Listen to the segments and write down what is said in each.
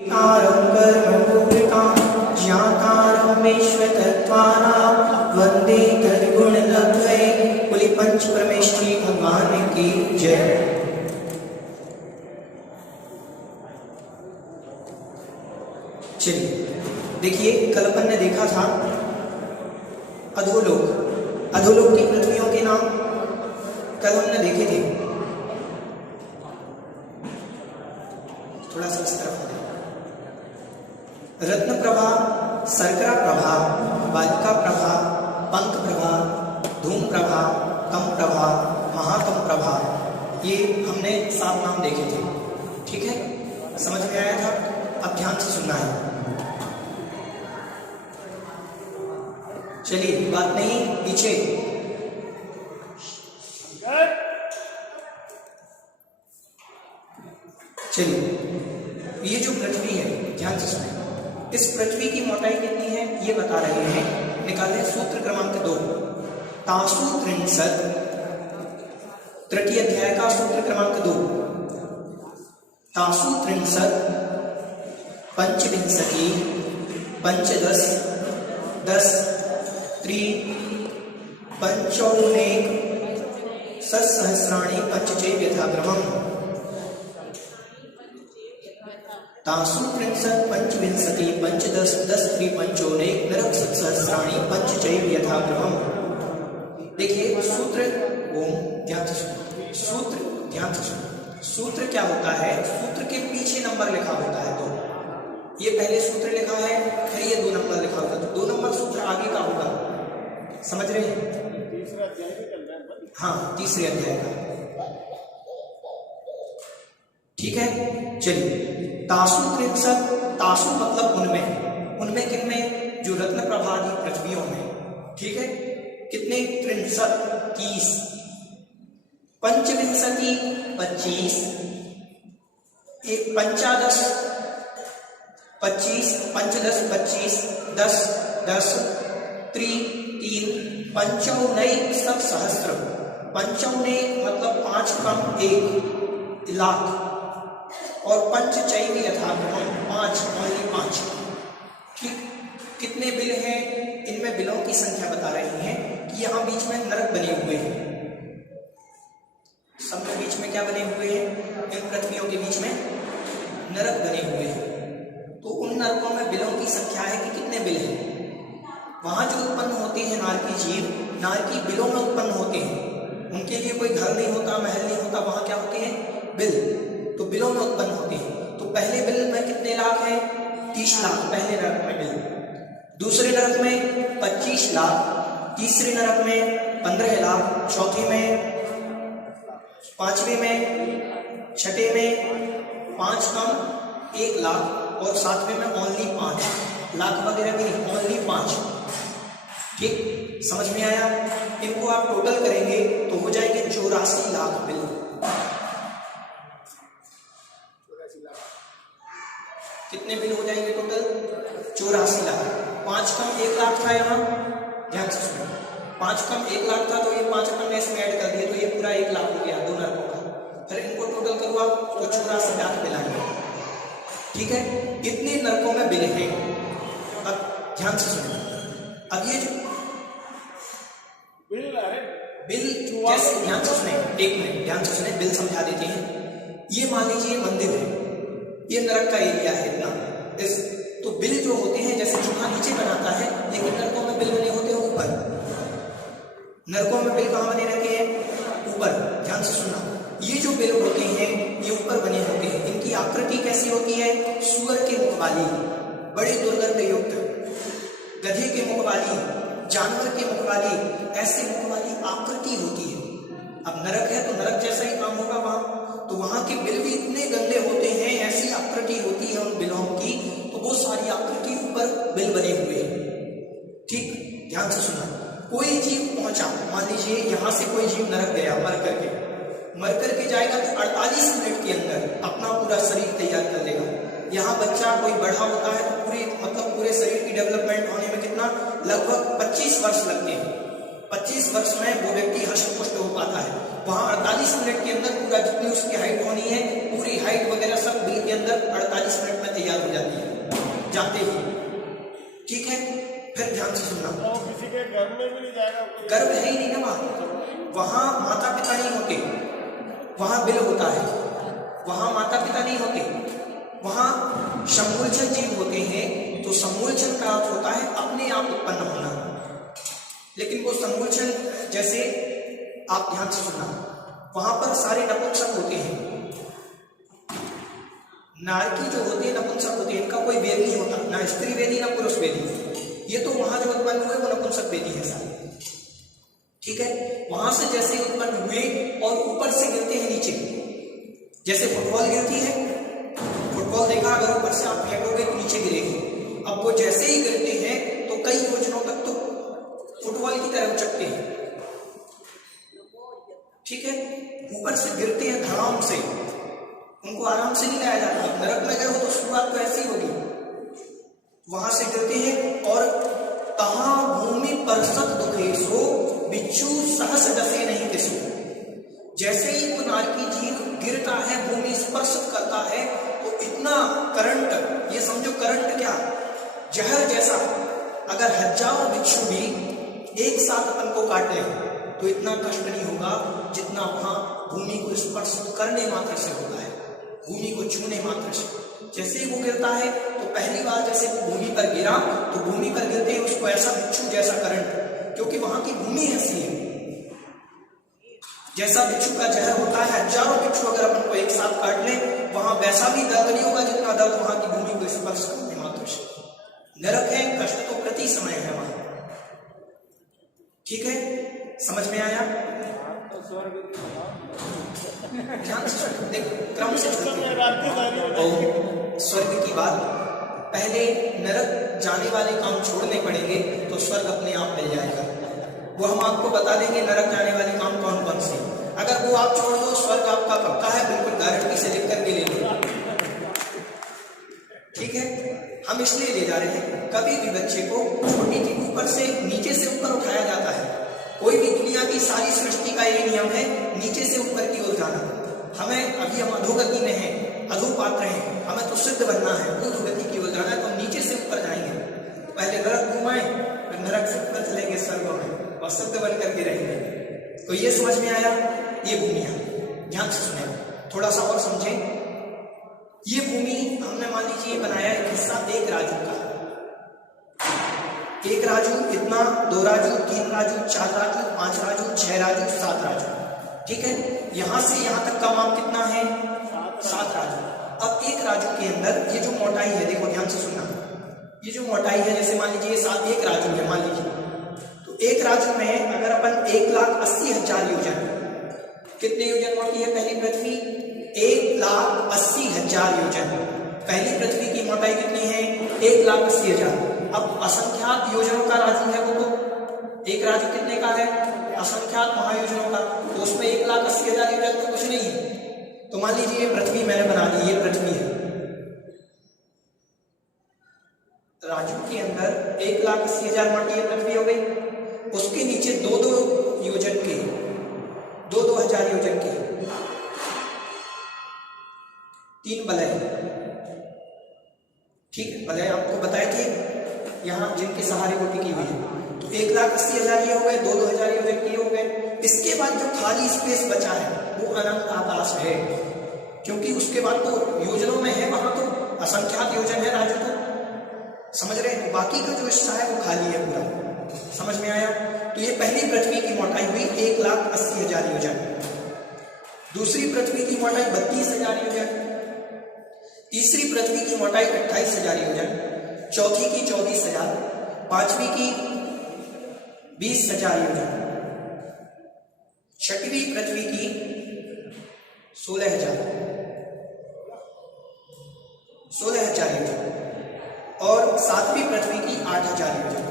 कारं कर्मपूरिकां ज्ञातारं विश्वतत्त्वानां वन्दे तद्गुणलब्धये। बोलिए पंच परमेष्ठी भगवान की जय। चलिए देखिए, कल अपन ने देखा था अधोलोक। अधोलोक की पृथ्वियों के नाम कल हमने देखे थे। थोड़ा सा इस तरफ रत्न प्रभा, शर्करा प्रभा, बालिका प्रभा, पंख प्रभा, धूम प्रभा, कम प्रभा, महाकम प्रभा, ये हमने 7 नाम देखे थे। ठीक है, समझ में आया था? अब ध्यान से सुनना है। चलिए, बात नहीं पीछे। चलिए, ये जो पृथ्वी है, ध्यान से सुने। इस पृथ्वी की मोटाई कितनी है ये बता रहे हैं। निकाले सूत्र क्रमांक 2। तासु त्रिंशत्, तृतीय अध्याय का सूत्र क्रमांक 2। तासु त्रिंशत् पंचविंशति पंचदश दश त्रि पंचौनेक सत्सहस्राणि पंचचैव यथाक्रमम्। तासु त्रिंशत् पंचविंशति पंचदश दश त्रि पंचौनेक नरक सत्सहस्राणि पंचचैव यथाक्रमम्। देखिए सूत्र, ओम ध्यान से सुनो। सूत्र ध्यान से सुनो। सूत्र क्या होता है? सूत्र के पीछे नंबर लिखा होता है। तो ये पहले सूत्र लिखा है, फिर ये 2 नंबर लिखा होता है। तो 2 नंबर सूत्र आगे का होगा। समझ रहे हैं? तीसरा अध्याय भी चल रहा है। हाँ, तीसरे अध्याय का। ठीक है, चलिए। तासु त्रिंशत्, तासु मतलब उनमें किनमें? जो रत्न प्रभा की पृथ्वियों में। ठीक है, कितने? त्रिंशत् 30, पंचविंशति 25, एक पंचादश 25, पंचदश 25, 10 10 त्रि 3 पंचौनैक सत्सहस्र। पंचौनैक मतलब 5 कम 1 लाख, और पंचचैव यथाक्रमम् 5 ओनली 5। ठीक, कितने बिल हैं? इनमें बिलों की संख्या बता रही हैं कि यहाँ बीच में नरक बने हुए हैं। सब के बीच में क्या बने हुए हैं? इन पृथ्वियों के बीच में नरक बने हुए हैं। तो उन नरकों में बिलों की संख्या है कि कितने बिल हैं। वहां जो उत्पन्न होते हैं नारकी जीव, नारकी बिलों में उत्पन्न होते हैं। उनके लिए कोई घर नहीं होता, महल नहीं होता, वहां क्या होते हैं? बिल। तो बिलों में उत्पन्न होते हैं। तो पहले बिल में कितने लाख है? 30 लाख पहले नरक में बिल। दूसरे नरक में 25 लाख, तीसरे नरक में 15 लाख, चौथे में, पांचवें में, छठे में 5 कम 1 लाख, और 7वें में ओनली 5 लाख वगैरह भी नहीं, ओनली 5। ठीक, समझ में आया? इनको आप टोटल करेंगे तो हो जाएंगे 84 लाख बिल। कितने बिल हो जाएंगे टोटल? 84 लाख। 5 कम 1 लाख था यहाँ, ध्यान से सुनो। 5 कम 1 लाख था, तो ये 5 अपन ने इसमें ऐड कर दिए, तो ये पूरा 1 लाख हो गया 2 नरकों का। फिर इनको टोटल करो आप तो 84 लाख बिल आएंगे। ठीक है, इतने नरकों में बिल है। अब ध्यान से सुनो। अब ये जो बिल जैसे, ध्यान से सुने, 1 मिनट ध्यान से सुने, बिल समझा देते हैं। ये मान लीजिए मंदिर है, ये नरक का एरिया है इतना। तो बिल जो होते हैं, जैसे चूहा नीचे बनाता है, लेकिन नरकों में बिल बने होते हैं ऊपर। नरकों में बिल कहाँ बने रहते हैं? ऊपर। ध्यान से सुनना, ये जो बिल होते हैं ये ऊपर बने होते हैं। इनकी आकृति कैसी होती है? सूअर के मुख वाली, बड़ी दुर्गंध युक्त, गधे के मुख वाली, जानवर के मुख वाली, ऐसे मुख वाली आकृति होती है। अब नरक है तो नरक जैसा ही काम होगा वहां। तो वहां के बिल भी इतने गंदे होते हैं, ऐसी आकृति होती है उन बिलों की। तो वो सारी आकृति ऊपर बिल बने हुए हैं। ठीक, ध्यान से सुना। कोई जीव पहुंचा, मान लीजिए यहां से कोई जीव नरक गया, मर करके जाएगा, तो 48 मिनट के अंदर अपना पूरा शरीर तैयार कर लेगा। यहाँ बच्चा कोई बड़ा होता है तो पूरे शरीर की डेवलपमेंट होने में कितना? लगभग 25 वर्ष लगते हैं। 25 वर्ष में वो व्यक्ति हष्ट पुष्ट हो पाता है। वहां 48 मिनट के अंदर पूरा जितनी उसकी हाइट होनी है, पूरी हाइट वगैरह सब बिल के अंदर 48 मिनट में तैयार हो ठीक है, फिर ध्यान से सुनना। वो किसी के घर में भी नहीं जाएगा, गर्भ है ही नहीं ना वहां माता पिता नहीं होते, वहां बिल होता है, वहां माता पिता नहीं होते, वहां समूलचन जीव होते हैं। तो समूलचन का अर्थ होता है अपने आप उत्पन्न होना, लेकिन वो समूलचन जैसे आप ध्यान से सुनना, वहां पर सारे नपुंसक होते हैं। नारकी जो होते हैं नपुंसक होते हैं, इनका कोई वेद नहीं होता, ना स्त्री वेदी ना पुरुष वेदी। ये तो वहां जो उत्पन्न हुए वो नपुंसक वेदी है सारे, ठीक है। वहां से जैसे उत्पन्न हुए और ऊपर से गिरते हैं नीचे, जैसे फुटबॉल गिरती है, फुटबॉल देखा अगर ऊपर से आप फेंकोगे तो नीचे गिरेगी। अब वो जैसे ही गिरते हैं तो कई योजनों तक तो फुटबॉल की तरह उचकते हैं, ठीक है। ऊपर से गिरते हैं धड़ाम से, उनको आराम से नहीं लाया जाता। नरक में गए हो तो शुरुआत तो ऐसी होगी, वहां से गिरते हैं और तहां भूमि पर सत दुखेशो बिच्छू सहस डसे नहीं किसो। जैसे ही वो नारकी जीव गिरता है, भूमि स्पर्श करता है, तो इतना करंट, ये समझो करंट क्या, जहर जैसा, अगर हजारों बिच्छू भी एक साथ अपन को काट ले तो इतना कष्ट नहीं होगा जितना वहां भूमि को स्पर्श करने मात्र से होता है, भूमि को छूने मात्र से। जैसे ही वो गिरता है तो पहली बार जैसे वो भूमि पर गिरा तो भूमि पर गिरते ही उसको ऐसा बिच्छू जैसा करंट, क्योंकि वहां की भूमि ऐसी है, जैसा बिच्छू का जहर होता है, हजारों बिच्छू अगर अपन को एक साथ काट ले वहां वैसा भी दर्द नहीं होगा जितना दर्द वहां की भूमि को स्पर्श करने मात्र से। नरक है, कष्ट तो प्रति समय है वहां, ठीक है, समझ में आया। ध्यान से देख, क्रम से स्वर्ग की बात, पहले नरक जाने वाले काम छोड़ने पड़ेंगे तो स्वर्ग अपने आप मिल जाएगा। वो हम आपको बता देंगे नरक जाने वाले काम कौन कौन से, अगर वो आप छोड़ दो स्वर्ग आपका पक्का है, बिल्कुल गारंटी से लिख करके ले लो, ठीक है। हम इसलिए ले जा रहे हैं, कभी भी बच्चे को छोटी की ऊपर से नीचे से ऊपर उठाया जाता है। कोई भी दुनिया की सारी सृष्टि का ये नियम है, नीचे से ऊपर की ओर जाना। हमें अभी हम अधोगति में हैं, अधोपात्र हैं, हमें तो सिद्ध बनना है, ऊर्ध्वगति की ओर जाना है, तो नीचे से ऊपर जाएंगे। पहले नरक घुमाएं, फिर नरक से ऊपर चलेंगे स्वर्ग में और सिद्ध बन करके रहेंगे। तो ये समझ में आया, ये भूमि है। ध्यान से सुने, थोड़ा सा और समझें। ये भूमि हमने मान लीजिए बनाया एक हिस्सा एक राजू का, एक राजू इतना, 2 राजू, 3 राजू, 4 राजू, 5 राजू, 6 राजू, 7 राजू, ठीक है। यहां से यहां तक का माप कितना है, 7 राजू। अब एक राजू के अंदर ये जो मोटाई है, देखो ध्यान से सुनना, ये जो मोटाई है, जैसे मान लीजिए 1 राजू है मान लीजिए, तो एक राजू में अगर अपन 1,80,000 योजन, कितने योजन मोटी है पहली पृथ्वी, 1,80,000 योजन। पहली पृथ्वी की मोटाई कितनी है, 1,80,000। अब असंख्यात योजनों का राजू है वो, तो एक राजू कितने का है, असंख्यात महायोजनों का, तो उसमें 1,80,000 योजन तो कुछ नहीं है। तो मान लीजिए ये पृथ्वी मैंने बना दी, ये पृथ्वी है, राजू के अंदर 1,80,000 माटी पृथ्वी हो गई, उसके नीचे 2-2 योजन के, 2-2 हजार योजन के 3 बलय, ठीक है। बलय आपको बताए थे यहाँ जिनके सहारे वो टिकी हुई है, तो 1,80,000 ये हो गए, 2-2 हजार योजन के हो गए। इसके बाद जो खाली स्पेस बचा है वो अनंत आकाश है, क्योंकि उसके बाद तो योजनों में है, वहां तो असंख्यात योजन है राजू, तो समझ रहे हैं। तो बाकी का जो हिस्सा है वो खाली है पूरा, समझ में आया। तो ये पहली पृथ्वी की मोटाई हुई 1,80,000 योजन, दूसरी पृथ्वी की मोटाई 32,000 योजन, तीसरी पृथ्वी की मोटाई 28,000 योजन, चौथी की 24,000, पांचवी की 20,000 योजन, छठवीं पृथ्वी की 16,000 योजन और सातवीं पृथ्वी की 8,000 योजन।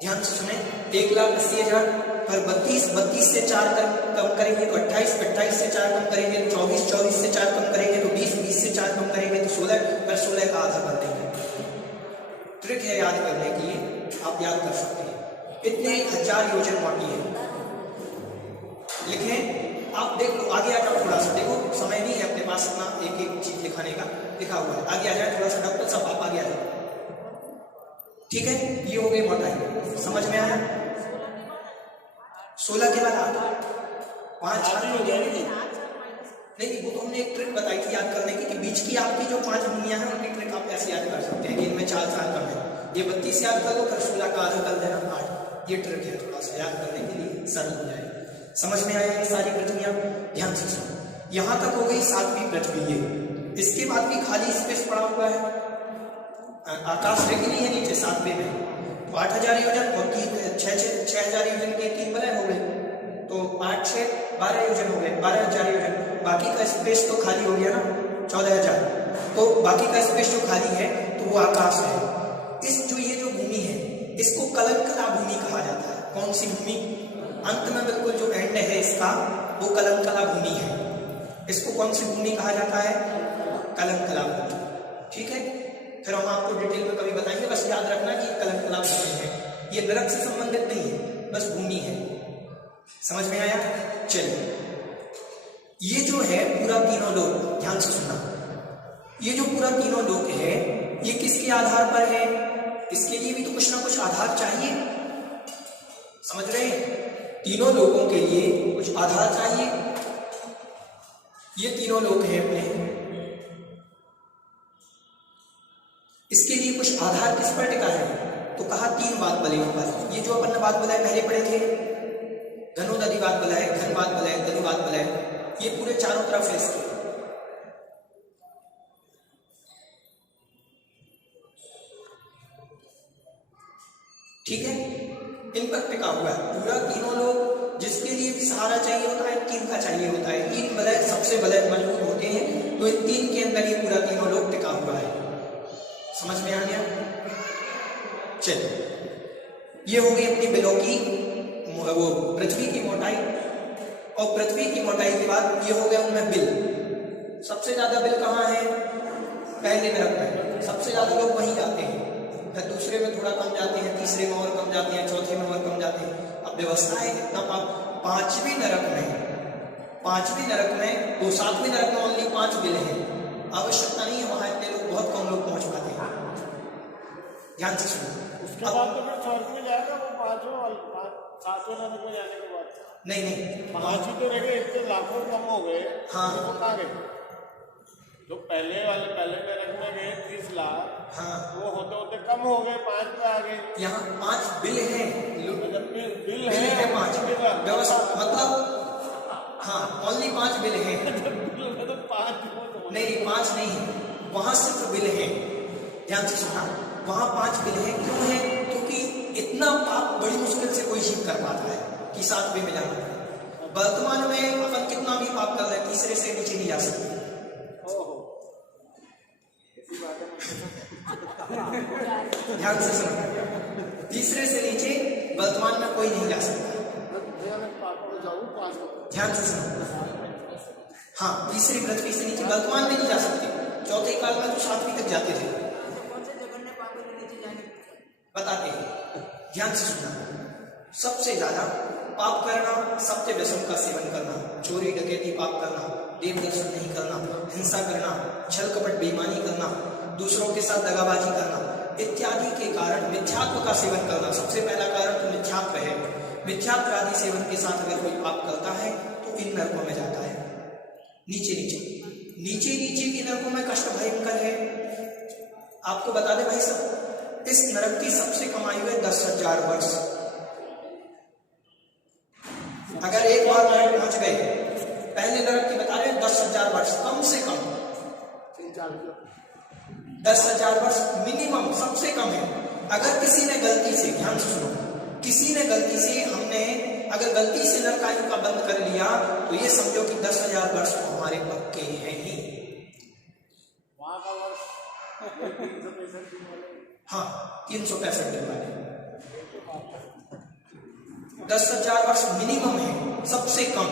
ध्यान से सुने, 1,80,000 पर 32 से 4 कम करेंगे तो 28 से 4 कम करेंगे तो 24 से 4 कम करेंगे तो 20 से 4 कम करेंगे तो 16, पर 16 का आधा कर देंगे। ट्रिक है याद करने की, आप याद कर सकते हैं। इतने 1000 योजन माटी है, लिखें आप, देख लो आगे आ जाओ, थोड़ा सा देखो, समय नहीं है अपने पास इतना एक एक चीज लिखाने का, लिखा हुआ है, आगे आ जाए थोड़ा सा, डॉक्टर साहब आप आगे आ जाओ। ठीक है, ये हो गई मोटाई, समझ में आया। 16 के बाद 5 आधी हो जाएगी। नहीं, वो तो हमने एक ट्रिक बताई थी याद करने की कि बीच की आपकी जो 5 भूमियां हैं उनकी ट्रिक आप ऐसे याद कर सकते हैं कि इनमें 4 कम है। ये 32 याद कर लो, फिर 16 का आधा कर देना 8। ये ट्रिक है, थोड़ा सा याद करने के लिए सरल हो जाए। समझ में आया ये सारी पृथ्वियां? ध्यान से सुनो, यहां तक हो गई 7वीं पृथ्वी। ये इसके बाद भी खाली स्पेस पड़ा हुआ है, आकाश है कि नहीं है नीचे 7वें में, तो 8000 योजन और 6000 योजन के 3 वलय हो गए, तो 8 6 12 योजन हो गए, 12000 योजन। बाकी का स्पेस तो खाली हो गया ना, 14000। तो बाकी का स्पेस जो खाली है तो वो आकाश है। इस जो ये जो भूमि है इसको कलंकला भूमि कहा जाता है। कौन सी भूमि? अंत में बिल्कुल जो एंड है इसका वो कलंकला भूमि है। इसको कौन सी भूमि कहा जाता है? कलंकला भूमि। ठीक है, फिर हम आपको डिटेल में कभी बताएंगे, बस याद रखना कि कलंकला भूमि है, ये नरक से संबंधित नहीं है, बस भूमि है। समझ में आया? चलिए, ये जो है पूरा तीनों लोक, ध्यान से सुनना, ये जो पूरा तीनों लोक है ये किसके आधार पर है? इसके लिए भी तो कुछ ना कुछ आधार चाहिए, समझ रहे हैं? तीनों लोगों के लिए कुछ आधार चाहिए। ये तीनों लोग हैं अपने, इसके लिए कुछ आधार किस पर टिका है? तो कहा 3 बात बलयों पर। ये जो अपन ने बात बलय पहले पढ़े थे, घनोदधि बात बलय, घन बात बलय, धनु बात बलय, ये पूरे चारों तरफ है इसके। ठीक है, इन पर टिका हुआ है पूरा तीनों लोग। जिसके लिए भी सहारा चाहिए होता है 3 का चाहिए होता है। 3 बलय सबसे बलय मजबूत होते हैं, तो इन 3 के अंदर ये पूरा तीनों लोग टिका हुआ है। समझ में आ गया? चलिए, ये हो गई अपनी बिलों की वो पृथ्वी की मोटाई, और पृथ्वी की मोटाई के बाद ये हो गया उनमें बिल। सबसे ज्यादा बिल कहाँ है? पहले नरक में, सबसे ज्यादा लोग वहीं जाते हैं, फिर दूसरे में थोड़ा कम जाते हैं, तीसरे में और कम जाते हैं, चौथे में और कम जाते हैं। अब व्यवस्था है कितना पाप? 5वीं नरक में तो 7वीं नरक में ओनली 5 बिल है। आवश्यकता नहीं है वहां इतने लोग, बहुत कम लोग पहुंच पाते हैं। ध्यान से सुनो, उसके बाद तो फिर स्वर्ग में जाएगा वो 7वें नरक में जाने के बाद। नहीं 5 ही तो रह गए, इतने लाखों कम हो गए। हाँ, तो कहाँ गए? जो पहले नरक में गए 30 लाख, हाँ, वो होते होते कम हो गए, 5 पे आ गए। यहाँ 5 बिल है, बिल है है 5 व्यवस्था, मतलब हाँ ओनली 5 बिल है। तो 5 नहीं 5 नहीं, वहां सिर्फ बिल है। ध्यान से सुना, वहां 5 बिल है। क्यों है? क्योंकि इतना पाप बड़ी मुश्किल से कोई जीव कर पाता है कि 7वें में जाना है। वर्तमान में अपन कितना भी पाप कर रहे, तीसरे से नीचे नहीं जा सकते। ध्यान से सुनो, तीसरे से नीचे वर्तमान में कोई नहीं जा सकता। ध्यान से सुनो, हाँ, तीसरी पृथ्वी से नीचे वर्तमान में नहीं जा सकते। चौथे काल में तो 7वीं तक जाते थे। बताते हैं, ध्यान से सुनना। सबसे ज्यादा पाप करना, सत्य व्यसन का सेवन करना, चोरी डकैती पाप करना, देव दर्शन नहीं करना, हिंसा करना, छल कपट बेईमानी करना, दूसरों के साथ दगाबाजी करना इत्यादि के कारण मिथ्यात्व का सेवन करना। सबसे पहला कारण तो मिथ्यात्व है। मिथ्यात्व आदि सेवन के साथ अगर कोई पाप करता है तो इन नरकों में जाता है। नीचे के नरकों में कष्ट भयंकर है। आपको बता दें भाई साहब, इस नरक की सबसे कम आयु है 10,000 वर्ष। अगर एक बार नरक पहुंच गए, पहले नरक की बता रहे 10,000 वर्ष कम से कम, 10,000 वर्ष मिनिमम सबसे कम है। अगर किसी ने गलती से, ध्यान से सुनो, किसी ने गलती से, हमने अगर गलती से नरक आयु का बंद कर लिया तो ये समझो कि 10,000 वर्ष तो हमारे पक्के हैं ही। वहां का वर्ष 365 दिन वाले, हाँ 365 दिन वाले 10,000 वर्ष मिनिमम है, सबसे कम।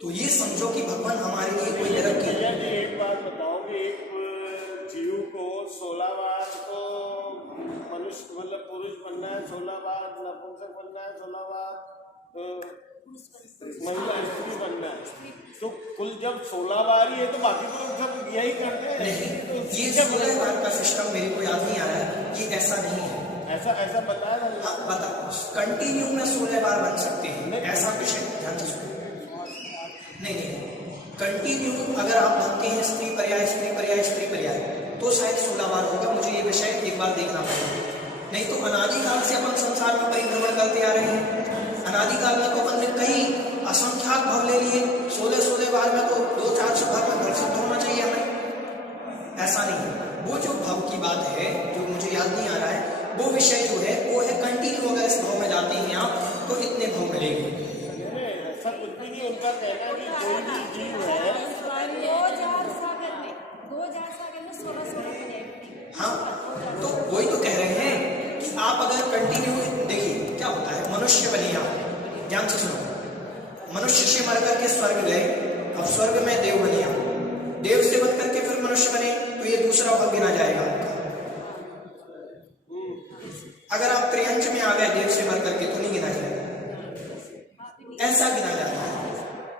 तो ये समझो कि भगवान हमारे लिए कोई नरक की। एक बात बताओ कि एक जीव को 16 बार तो मनुष्य मतलब पुरुष बनना है, 16 बार नपुंसक बनना है, 16 बार महिला स्त्री बनना है। तो कुल जब 16 बार ही है तो बाकी तो सब यही करते हैं। नहीं, ये 16 बार का सिस्टम मेरे को याद नहीं आ रहा है। ये ऐसा नहीं है। ऐसा बताया ना। हाँ बता, कंटिन्यू में 16 बार बन सकते हैं, ऐसा कुछ है, ध्यान से सुनो। नहीं, कंटिन्यू अगर आप बनते हैं स्त्री पर्याय स्त्री पर्याय स्त्री पर्याय तो शायद 16 बार होगा, मुझे ये विषय एक बार देखना पड़ेगा। नहीं तो अनादिकाल से अपन संसार में परिभ्रमण करते आ रहे हैं, अनादिकाल में तो अपन ने कई असंख्यात भव ले लिए, 16 बार में तो 2-4 भव में भर सिद्ध होना चाहिए हमें, ऐसा नहीं है। वो जो भव की बात है जो मुझे याद नहीं आ रहा है, वो विषय जो है वो है कंटिन्यू, अगर इस भाव में जाते हैं आप तो इतने भाव मिलेंगे। ऐसा कुछ भी नहीं, उनका कहना कि कोई भी जीव है 2000 सागर में 16 हाँ तो वही तो कह रहे हैं कि आप अगर कंटिन्यू, देखिए क्या होता है, मनुष्य बने आप, ध्यान से सुनो, मनुष्य से मर करके स्वर्ग गए, अब स्वर्ग में देव बने आप, देव से बन करके फिर मनुष्य बने, तो ये दूसरा भाग गिना जाएगा आपका। अगर आप त्रियंश में आ गए देव से मर करके तो नहीं गिना जाएगा, ऐसा गिना जाता है।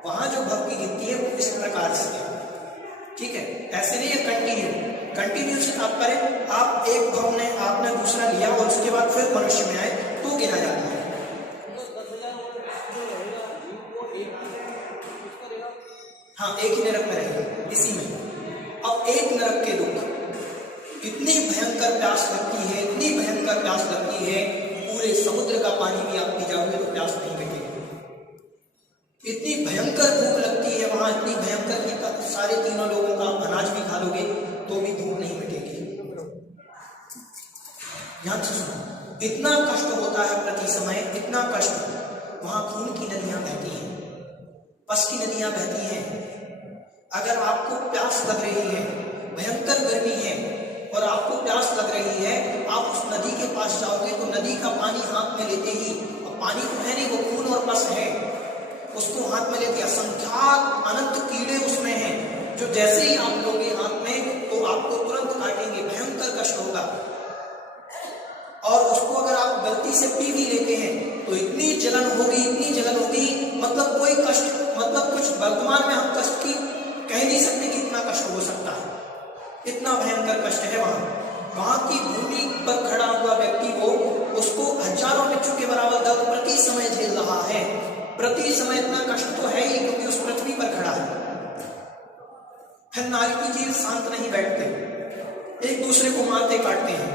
वहां जो भव की गिनती है वो इस प्रकार से है, ठीक है, ऐसे नहीं है कंटिन्यू से तात्पर्य आप एक भव ने आपने दूसरा लिया और उसके बाद फिर मनुष्य में आए तो गिना जाता है। हाँ एक ही नरक में रहेगा इसी में। अब एक नरक के दुख, इतनी भयंकर प्यास लगती है, इतनी भयंकर प्यास लगती है, पूरे समुद्र का पानी भी आप पी जाओगे तो प्यास नहीं मिटेगी, इतनी भयंकर भूख लगती है वहां, इतनी भयंकर कि सारे तीनों लोगों का अनाज भी खा लोगे तो भी भूख नहीं मिटेगी। ध्यान से सुनो, इतना कष्ट होता है प्रति समय, इतना कष्ट। वहां खून की नदियां बहती हैं, पस की नदियां बहती हैं। अगर आपको प्यास लग रही है, भयंकर गर्मी है और आपको प्यास लग रही है, आप उस नदी के पास जाओगे तो नदी का पानी हाथ में लेते ही, अब पानी तो है नहीं, वो खून और पस है, उसको हाथ में लेते असंख्यात अनंत कीड़े उसमें हैं, जो जैसे ही आप लोगे हाथ में तो आपको तुरंत काटेंगे, भयंकर कष्ट होगा। और उसको अगर आप गलती से पी भी लेते हैं तो इतनी जलन होगी, इतनी जलन होगी, मतलब कोई कष्ट, मतलब कुछ वर्तमान में हम कष्ट की कह नहीं सकते कि इतना कष्ट हो सकता है, इतना भयंकर कष्ट है वहां की भूमि पर खड़ा हुआ व्यक्ति को, उसको हजारों मृत्यु के बराबर दर्द प्रति समय झेल रहा है, प्रति समय इतना कष्ट तो है ही क्योंकि उस पृथ्वी पर खड़ा है। फिर नारी की जीव शांत नहीं बैठते, एक दूसरे को मारते काटते हैं,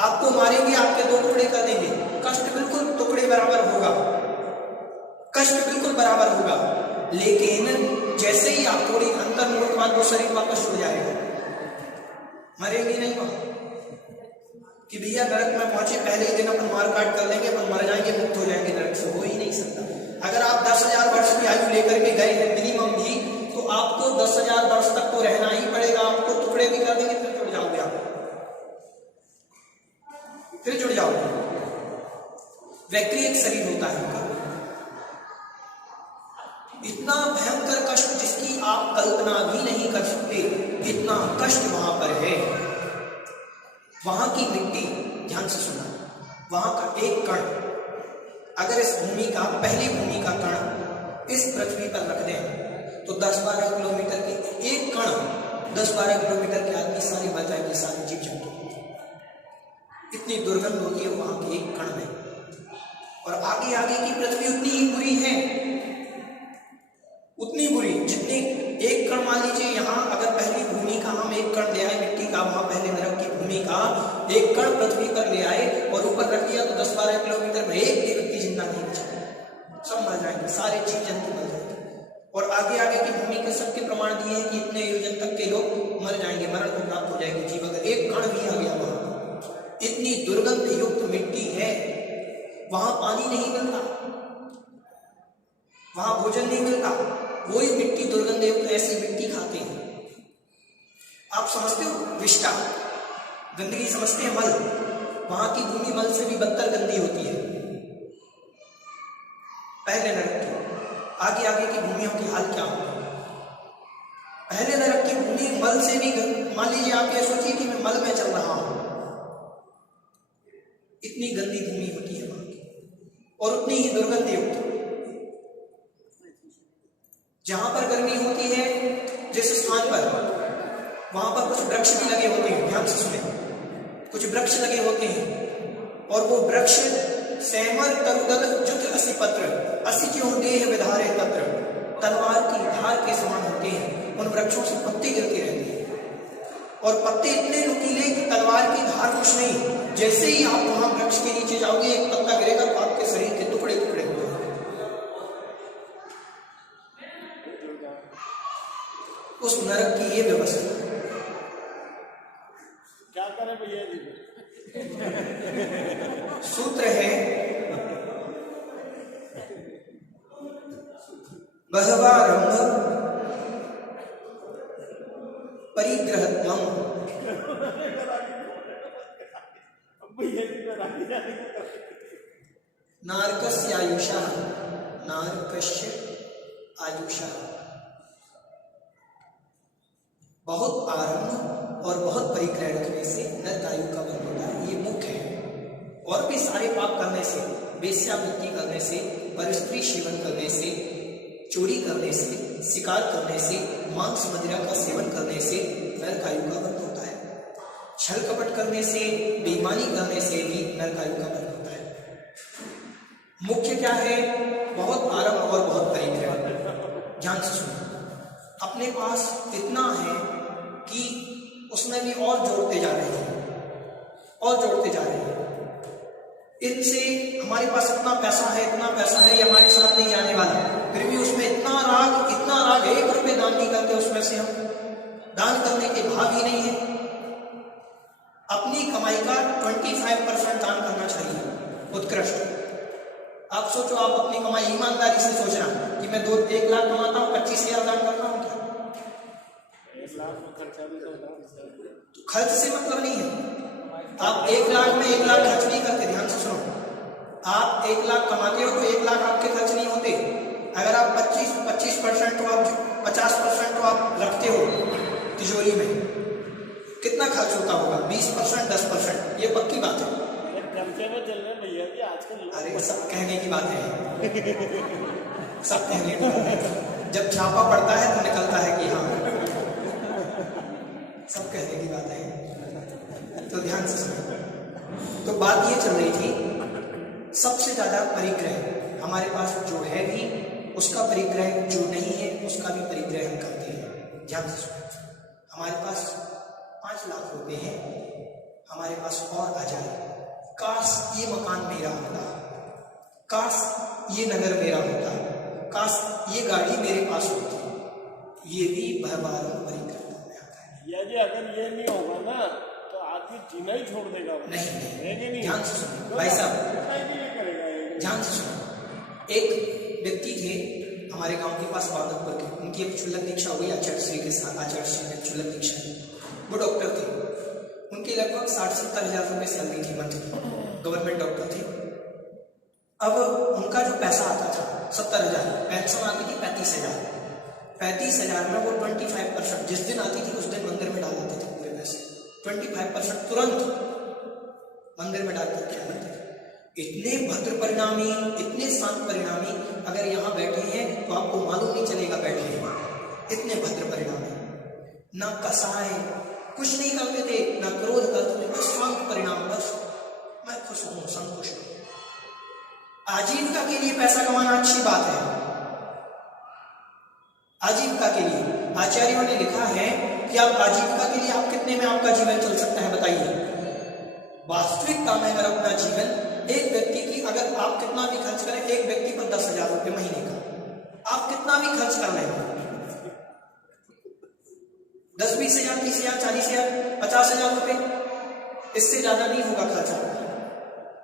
आपको मारेंगे, आपके 2 टुकड़े कर देंगे, कष्ट बिल्कुल टुकड़े बराबर होगा, कष्ट बिल्कुल बराबर होगा। लेकिन जैसे ही आप थोड़ी अंतर मुड़क बाद वो शरीर वापस हो जाएगा, मरेंगे नहीं वहां कि भैया नरक में पहुंचे पहले ही दिन अपन मार काट कर लेंगे, अपन मर जाएंगे, मुक्त हो जाएंगे नरक से, हो ही नहीं सकता। अगर आप 10,000 वर्ष की आयु लेकर के गए हैं मिनिमम भी, तो आपको 10,000 वर्ष तक तो रहना ही पड़ेगा, आपको टुकड़े भी कर देंगे फिर जुड़ जाओगे, आप फिर जुड़ जाओगे। व्यक्ति एक शरीर होता है, इतना भयंकर कष्ट जिसकी आप कल्पना भी नहीं कर सकते, इतना कष्ट वहां पर है। वहां की मिट्टी, ध्यान से सुना, वहां का एक कण अगर इस भूमि का, पहली भूमि का कण इस पृथ्वी पर रख दें तो 10-12 किलोमीटर के एक कण, 10-12 किलोमीटर के आदमी सारे मर जाएंगे, सारे जीव जंतु, इतनी दुर्गंध होती है वहां के एक कण में। और आगे आगे की पृथ्वी उतनी ही बुरी है, उतनी बुरी जितनी एक कण, मान लीजिए यहाँ अगर पहली भूमि का हम एक कण ले आए मिट्टी का, वहां पहले नरक की भूमि का एक कण पृथ्वी पर ले आए और ऊपर रख दिया तो 10-12 किलोमीटर में एक भी व्यक्ति जिंदा नहीं बचेगा, सब मर जाएंगे, सारे जीव जंतु मर जाएंगे। और आगे आगे की भूमि के सबके प्रमाण दिए हैं कि इतने योजन तक के लोग मर जाएंगे, मरण को प्राप्त हो जाएंगे जीव, अगर एक कण भी आ गया वहां। इतनी दुर्गंध युक्त मिट्टी है, वहां पानी नहीं मिलता, वहां भोजन नहीं मिलता, वही मिट्टी दुर्गंध युक्त ऐसी मिट्टी खाते हैं। आप समझते हो विष्टा, गंदगी समझते हैं, मल, वहां की भूमि मल से भी बदतर गंदी होती है पहले नरक की। आगे आगे की भूमियों की हाल क्या होगा? पहले नरक की भूमि मल से भी, मान लीजिए आप ये सोचिए कि मैं मल में चल रहा हूं, इतनी गंदी भूमि होती है वहां की, और उतनी ही दुर्गंध युक्त। जहां पर गर्मी होती है जिस स्थान पर, वहां पर कुछ वृक्ष भी लगे होते हैं, ध्यान से सुने, कुछ वृक्ष लगे होते हैं और वो वृक्ष सैमर तरुदल जुत असी पत्र असी जो देह विधारे तत्र, तलवार की धार के समान होते हैं। उन वृक्षों से पत्ते गिरते रहते हैं और पत्ते इतने नुकीले कि तलवार की धार कुछ नहीं। जैसे ही आप वहां वृक्ष के नीचे जाओगे एक पत्ता गिरेगा तो आपके शरीर के टुकड़े टुकड़े हो जाएंगे। उस नरक की ये व्यवस्था। क्या करें भैया जी? सूत्र है बहवारंभ परिग्रहत्वम नारकस्य आयुषा, नारकस्य आयुषा। बहुत आरंभ और बहुत परिग्रह रखने से नरक आयु का बंध होता है, ये मुख्य है। और भी सारे पाप करने से, वेश्यावृत्ति करने से, परस्त्री सेवन करने से, चोरी करने से, शिकार करने से, मांस मदिरा का सेवन करने से नरक आयु का बंध होता है। छल कपट करने से, बेईमानी करने से भी नरक आयु का बंध होता है। मुख्य क्या है? बहुत आरंभ और बहुत परिग्रह। ध्यान से सुनो, अपने पास इतना है कि उसमें भी और जोड़ते जा रहे हैं और जोड़ते जा रहे हैं। इनसे हमारे पास इतना पैसा है, ये हमारे साथ नहीं आने वाला, फिर भी उसमें इतना राग, 1 रुपये दान नहीं करते, उसमें से हम दान करने के भाव ही नहीं है। अपनी कमाई का 25% दान करना चाहिए, उत्कृष्ट। आप सोचो, आप अपनी कमाई ईमानदारी से सोचना कि मैं 1 लाख कमाता हूँ, 25,000 दान करता हूँ क्या? 1 लाख में खर्चा भी तो खर्च से मतलब नहीं है। आप 1 लाख में 1 लाख खर्च नहीं करते। ध्यान से सुनो, आप 1 लाख कमाते हो तो 1 लाख आपके खर्च नहीं होते। अगर आप 25% तो आप 50% तो आप रखते हो तिजोरी में, कितना खर्च होता होगा? 20%, 10%, ये पक्की बात है। खर्चे में चल रहे भैया जी आजकल। अरे सब कहने की बात है, सब कहने की बात है। जब छापा पड़ता है तो निकलता है कि हाँ, सब कहने की बात है। तो ध्यान से सुनो, तो बात ये चल रही थी, सबसे ज्यादा परिग्रह हमारे पास जो है भी, उसका परिग्रह जो नहीं है उसका भी परिग्रह हम करते हैं। ध्यान से सुनो, हमारे पास 5 लाख रुपए हैं, हमारे पास और आ जाए, काश ये मकान मेरा होता, काश ये नगर मेरा होता, काश ये गाड़ी मेरे पास होती, ये भी भरभार परिग्रह में आता है। यदि अगर ये नहीं होगा ना तो आदमी जीना ही छोड़ देगा। नहीं, ध्यान से सुनो भाई साहब, ध्यान से सुनो। एक व्यक्ति थे हमारे गांव के पास बागतपुर के, उनकी एक क्षुल्लक दीक्षा हुई आचार्य श्री के साथ, आचार्य श्री ने क्षुल्लक दीक्षा। वो डॉक्टर थे, उनकी लगभग 60-70 हजार रुपये सैलरी थी मंथली, गवर्नमेंट डॉक्टर थे। अब उनका जो पैसा आता था 70 हजार, पेंशन आती थी 35 हजार। 35 हजार में वो 25% जिस दिन आती थी उस दिन मंदिर में डाल देते थे पूरे पैसे। 25% तुरंत मंदिर में डाल करके आते थे। इतने भद्र परिणामी, इतने शांत परिणामी, अगर यहाँ बैठे हैं तो आपको मालूम नहीं चलेगा बैठे हैं। इतने भद्र परिणामी, ना कसाए, कुछ नहीं करते थे, ना क्रोध करते थे, बस शांत परिणाम, बस मैं खुश हूं, संतुष्ट हूं। आजीविका के लिए पैसा कमाना अच्छी बात है, आजीविका के लिए आचार्यों ने लिखा है कि आप आजीविका के लिए आप कितने में आपका जीवन चल सकता है बताइए। वास्तविकता में अगर अपना जीवन एक व्यक्ति की, अगर आप कितना भी खर्च करें, एक व्यक्ति पर 10,000 रुपये महीने का, आप कितना भी खर्च कर रहे हैं, 10, 20 हजार, 30 हजार, 40 हजार, 50 हजार रुपये, इससे ज्यादा नहीं होगा खर्चा।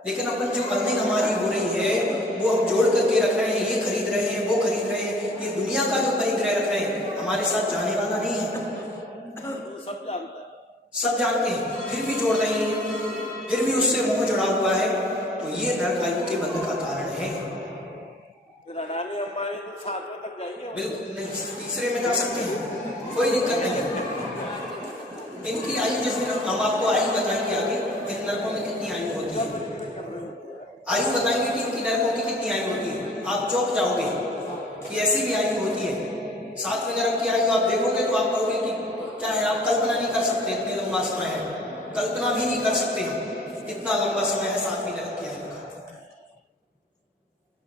लेकिन अपन जो अर्निंग हमारी हो रही है वो हम जोड़ करके रख रहे हैं, ये खरीद रहे हैं, वो खरीद रहे हैं, ये दुनिया का जो परिग्रह रख रहे हैं, हमारे साथ जाने वाला नहीं है। सब जानता है, सब जानते हैं, फिर भी जोड़ रहे हैं, फिर भी उससे मोह जुड़ा हुआ है, तो ये नरक आयु के बंध का कारण है। फिर अडानी अंबानी तो 7वें तक जाएंगे। बिल्कुल नहीं, तीसरे में जा सकते हैं, कोई दिक्कत नहीं है। इनकी आयु, जिस दिन हम आपको आयु बताएंगे आगे, इन नरकों में कितनी आयु होती है, आयु बताएंगे कि इनकी नरकों की कितनी आयु होती है, आप चौंक जाओगे कि ऐसी भी आयु होती है। 7वें नरक की आयु आप देखोगे तो आप कहोगे कि क्या है, आप कल्पना नहीं कर सकते, इतने लंबा समय है। कल्पना भी नहीं कर सकते हम, इतना लंबा समय है 7 महीने लग गया इनका।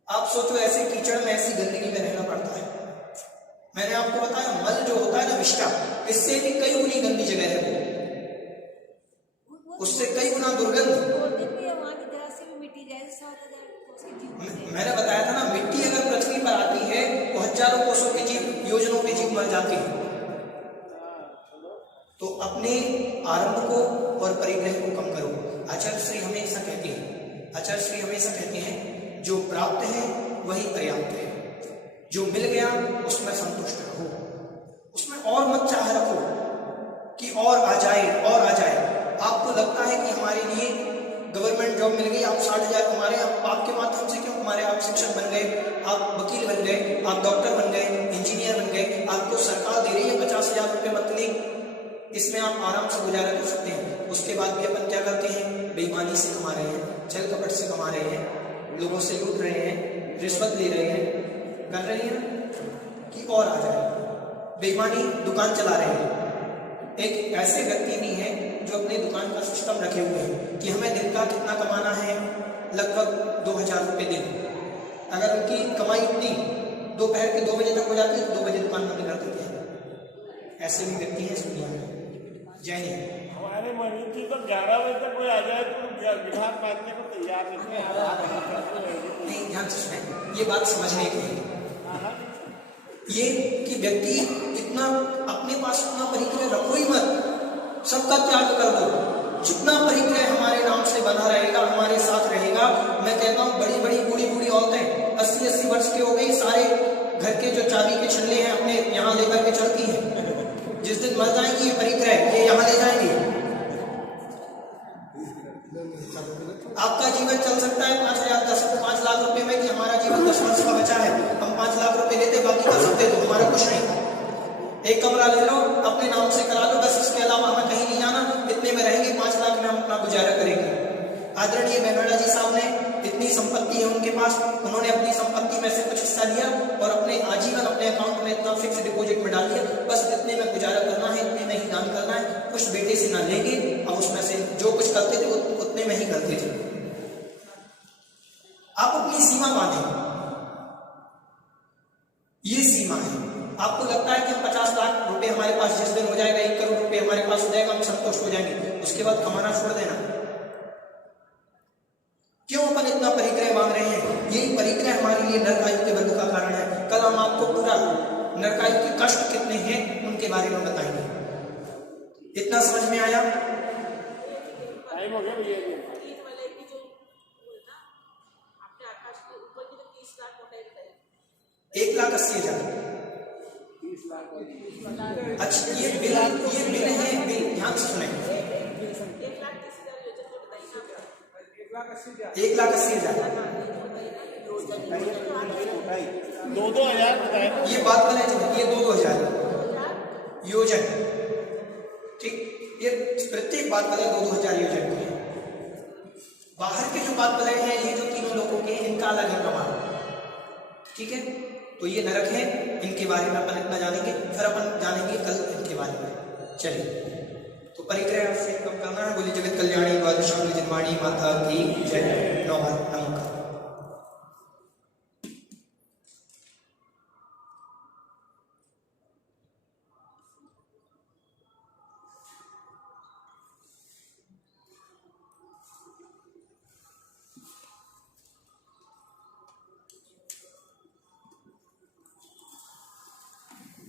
आप सोचो ऐसे कीचड़ में, ऐसी गंदगी में रहना पड़ता है। मैंने आपको बताया मल जो होता है ना, विष्टा, इससे भी कई गुनी गंदी जगह है वो, उससे कई गुना दुर्गंध। मैंने बताया था ना, मिट्टी अगर पृथ्वी पर आती है तो हजारों कोसों के जीव, योजनों के जीव मर जाते हैं। तो अपने आरंभ को और परिग्रह को कम करो। आचार्य श्री हमें ऐसा कहते हैं, आचार्य श्री हमेशा कहते हैं जो प्राप्त है वही पर्याप्त है, जो मिल गया उसमें संतुष्ट रहो, उसमें और मत चाह रखो कि और आ जाए और आ जाए। आपको लगता है कि हमारे लिए गवर्नमेंट जॉब मिल गई, आप 60,000 कमा रहे हैं, आपके माध्यम से क्यों कमा रहे हैं? आप शिक्षक बन गए, आप वकील बन गए, आप डॉक्टर बन गए, इंजीनियर बन गए, आपको सरकार दे रही है 50,000 रुपये मंथली, इसमें आप आराम से गुजारा कर सकते हैं। उसके बाद भी अपन क्या करते हैं? बेईमानी से कमा रहे हैं, छल कपट से कमा रहे हैं, लोगों से लूट रहे हैं, रिश्वत ले रहे हैं, कर रहे हैं कि और आ जाए। बेईमानी दुकान चला रहे हैं। एक ऐसे व्यक्ति भी हैं जो अपने दुकान का सिस्टम रखे हुए हैं कि हमें दिन का कितना कमाना है, लगभग 2,000 रुपये दिन। अगर उनकी कमाई इतनी दोपहर के 2 बजे तक हो जाती है तो 2 बजे दुकान बंद कर देते हैं। ऐसे भी व्यक्ति हैं इस दुनिया में। जय हिंद। हमारे मरीज की तो 11 बजे तक कोई आ जाए तो विभाग मानने को तैयार नहीं। ध्यान से सुने, ये बात समझने की है ये कि व्यक्ति इतना अपने पास इतना परिग्रह रखो ही मत, सबका त्याग कर दो। जितना परिग्रह हमारे नाम से बना रहेगा, हमारे साथ रहेगा। मैं कहता हूँ बड़ी बड़ी बूढ़ी औरतें 80-80 वर्ष की हो गई, सारे घर के जो चाबी के छल्ले हैं अपने यहाँ लेकर के चलती हैं। जिस दिन मर जाएंगी ये परिग्रह ये यहाँ ले जाएंगे। आपका जीवन चल सकता है 5 लाख रुपए में, कि हमारा जीवन 10 वर्ष का बचा है, हम 5 लाख रुपए लेते, बाकी का सब दे दो, हमारा कुछ नहीं। एक कमरा ले लो, अपने नाम से करा लो, बस इसके अलावा हमें कहीं नहीं जाना, इतने में रहेंगे, 5 लाख में हम अपना गुजारा करेंगे। आदरणीय मेहमेड़ा जी साहब ने इतनी संपत्ति है उनके पास, उन्होंने अपनी संपत्ति में से कुछ हिस्सा लिया और अपने आजीवन अपने अकाउंट में इतना फिक्स डिपॉजिट में डाल दिया, बस इतने में गुजारा करना है, इतने में ही दान करना है, कुछ बेटे से ना लेंगे। अब उसमें से जो कुछ करते थे उतने में ही करते थे। आप अपनी सीमा बांधें, ये सीमा है। आपको लगता है कि हम 50 लाख रुपए हमारे पास जिस दिन हो जाएगा, 1 करोड़ रुपए हमारे पास हो जाएगा, हम संतुष्ट हो जाएंगे, उसके बाद कमाना छोड़ देना। क्यों अपन इतना परिग्रह मांग रहे हैं? यही परिग्रह हमारे लिए नरकायु के बंध का कारण है। कल हम आपको पूरा नरकायु के कष्ट कितने हैं उनके बारे में बताएंगे। इतना समझ में आया? टाइम हो गया भैया। 1,80,000। अच्छा ये बिल है, बिल ध्यान से सुने। 1,80,000 2,000 बताए। ये बात करें, ये 2,000 योजन, ठीक। ये प्रत्येक बात करें 2,000 योजन की। बाहर के जो बात कर रहे हैं, ये जो तीनों लोगों के इनका अलग है प्रमाण, ठीक है। तो ये नरक है, इनके बारे में अपन इतना जानेंगे, फिर अपन जानेंगे कल इनके बारे में। चलिए, तो परिग्रह से कम करना है। बोली जगत कल्याणी द्वादशांगी जन्माणी माता की जय। नमस्कार।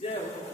जय हो।